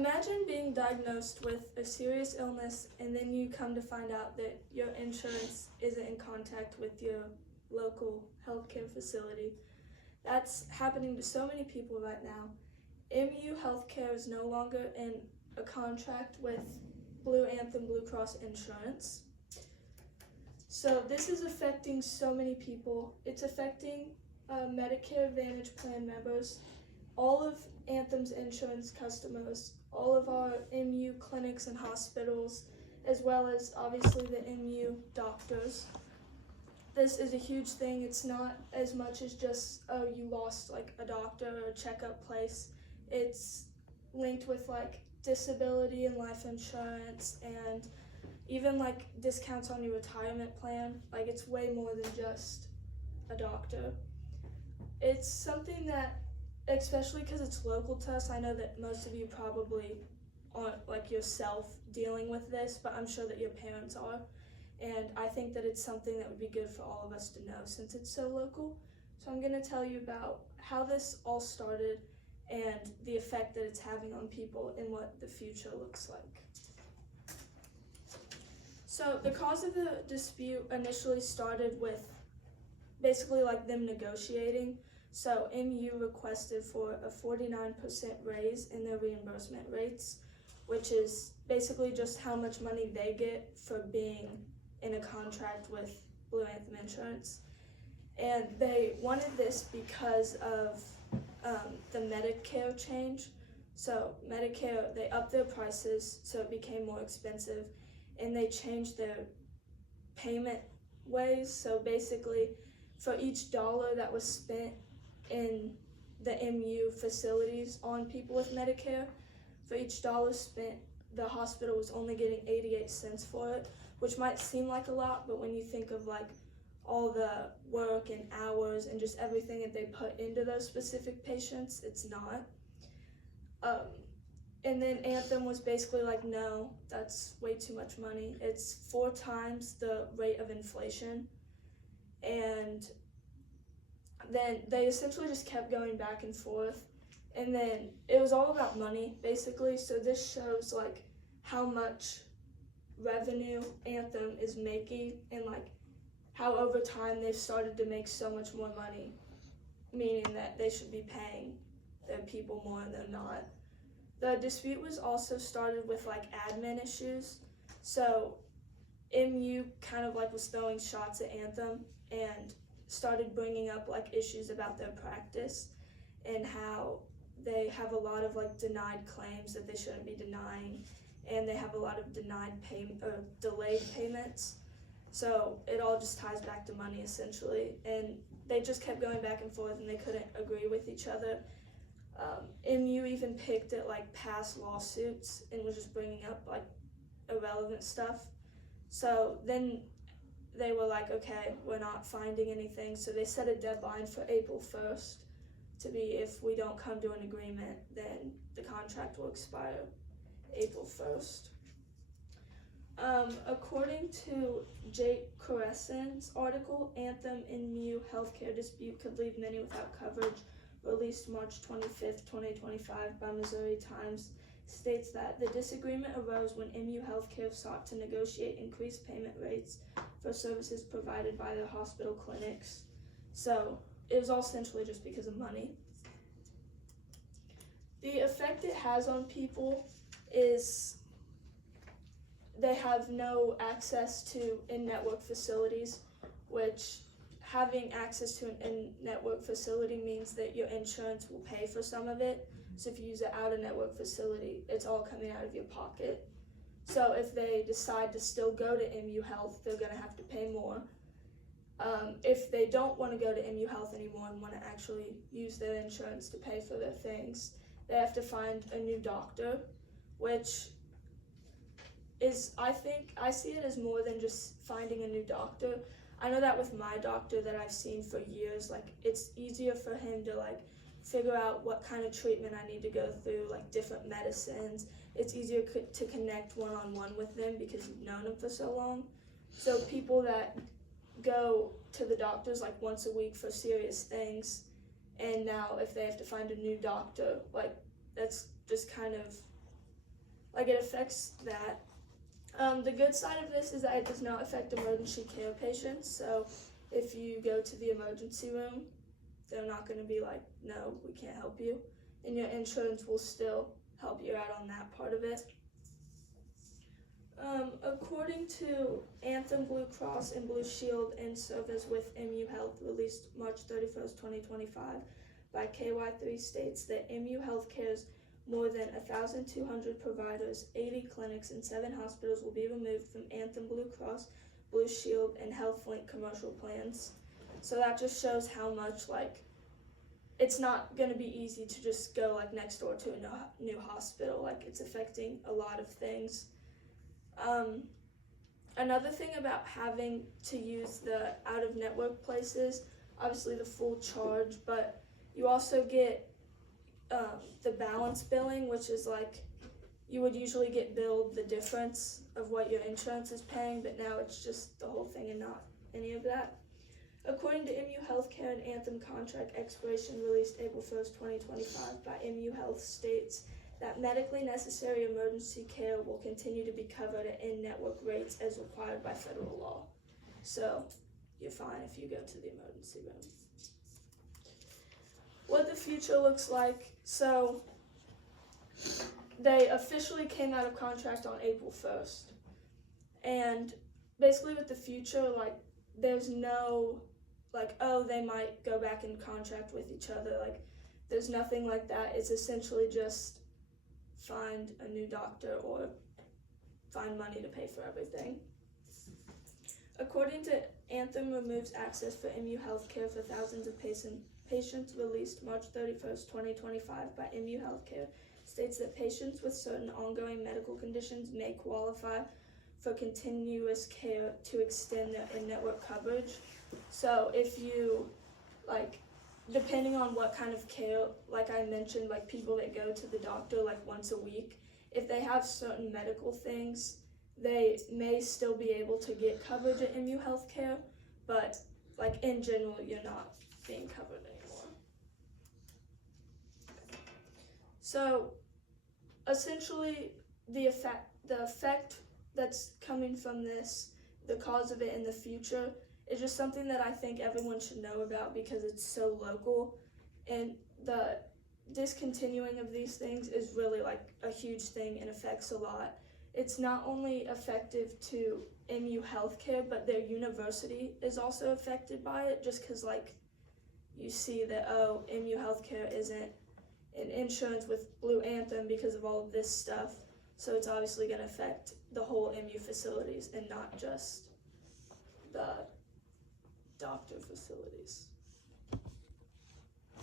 Imagine being diagnosed with a serious illness and then you come to find out that your insurance isn't in contact with your local healthcare facility. That's happening to so many people right now. MU Healthcare is no longer in a contract with Blue Anthem Blue Cross Insurance. So this is affecting so many people. It's affecting Medicare Advantage plan members, all of Anthem's insurance customers, all of our MU clinics and hospitals, as well as obviously the MU doctors. This is a huge thing. It's not as much as just, oh, you lost like a doctor or a checkup place. It's linked with like disability and life insurance and even like discounts on your retirement plan. Like it's way more than just a doctor. It's something that, especially because it's local to us, I know that most of you probably aren't like yourself dealing with this, but I'm sure that your parents are. And I think that it's something that would be good for all of us to know since it's so local. So I'm going to tell you about how this all started and the effect that it's having on people and what the future looks like. So the cause of the dispute initially started with basically like them negotiating. So MU requested for a 49% raise in their reimbursement rates, which is basically just how much money they get for being in a contract with Blue Anthem Insurance. And they wanted this because of the Medicare change. So Medicare, they upped their prices so it became more expensive, and they changed their payment ways. So basically, for each dollar that was spent in the MU facilities on people with Medicare, for each dollar spent, the hospital was only getting 88 cents for it, which might seem like a lot, but when you think of like all the work and hours and just everything that they put into those specific patients, it's not. And then Anthem was basically like, no, that's way too much money. It's 4 times the rate of inflation. And then they essentially just kept going back and forth. And then it was all about money, basically. So this shows like how much revenue Anthem is making and like how over time they've started to make so much more money, meaning that they should be paying their people more and they're not. The dispute was also started with like admin issues. So MU kind of like was throwing shots at Anthem and started bringing up like issues about their practice and how they have a lot of like denied claims that they shouldn't be denying, and they have a lot of delayed payments. So it all just ties back to money essentially, and they just kept going back and forth and they couldn't agree with each other. MU even picked at like past lawsuits and was just bringing up like irrelevant stuff. So then they were like, okay, we're not finding anything. So they set a deadline for April 1st to be, if we don't come to an agreement, then the contract will expire April 1st. According to Jake Coreson's article, Anthem and MU Healthcare Dispute Could Leave Many Without Coverage, released March 25th, 2025 by Missouri Times, states that the disagreement arose when MU Healthcare sought to negotiate increased payment rates for services provided by their hospital clinics. So it was all essentially just because of money. The effect it has on people is they have no access to in-network facilities, which having access to an in-network facility means that your insurance will pay for some of it. So if you use an out-of-network facility, it's all coming out of your pocket. So if they decide to still go to MU Health, they're going to have to pay more. If they don't want to go to MU Health anymore and want to actually use their insurance to pay for their things, they have to find a new doctor, which is, I see it as more than just finding a new doctor. I know that with my doctor that I've seen for years, like it's easier for him to like figure out what kind of treatment I need to go through, like different medicines. It's easier to connect one-on-one with them because you've known them for so long. So people that go to the doctors like once a week for serious things, and now if they have to find a new doctor, like that's just kind of like it affects that. The good side of this is that it does not affect emergency care patients. So if you go to the emergency room, they're not going to be like, no, we can't help you. And your insurance will still help you out on that part of it. According to Anthem Blue Cross and Blue Shield in service with MU Health, released March 31st, 2025, by KY3 states that MU Health cares more than 1,200 providers, 80 clinics, and 7 hospitals will be removed from Anthem Blue Cross, Blue Shield, and HealthLink commercial plans. So that just shows how much, like, it's not going to be easy to just go, like, next door to a new hospital. Like, it's affecting a lot of things. Another thing about having to use the out-of-network places, obviously the full charge, but you also get the balance billing, which is like you would usually get billed the difference of what your insurance is paying, but now it's just the whole thing and not any of that. According to MU Healthcare, an Anthem contract expiration released April 1st, 2025 by MU Health states that medically necessary emergency care will continue to be covered at in-network rates as required by federal law. So you're fine if you go to the emergency room. What the future looks like, so they officially came out of contract on April 1st. And basically with the future, like, there's no, like, oh, they might go back in contract with each other. Like, there's nothing like that. It's essentially just find a new doctor or find money to pay for everything. According to Anthem removes access for MU Healthcare for thousands of patients released March 31st, 2025 by MU Healthcare, states that patients with certain ongoing medical conditions may qualify for continuous care to extend their in-network coverage. So if you, like, depending on what kind of care, like I mentioned, like people that go to the doctor like once a week, if they have certain medical things, they may still be able to get coverage at MU Healthcare, but like in general, you're not being covered anymore. So essentially the effect that's coming from this, the cause of it in the future, is just something that I think everyone should know about because it's so local, and the discontinuing of these things is really like a huge thing and affects a lot. It's not only effective to MU Healthcare, but their university is also affected by it, just because like you see that, oh, MU Healthcare isn't in insurance with Blue Anthem because of all of this stuff, so it's obviously going to affect the whole MU facilities and not just the doctor facilities.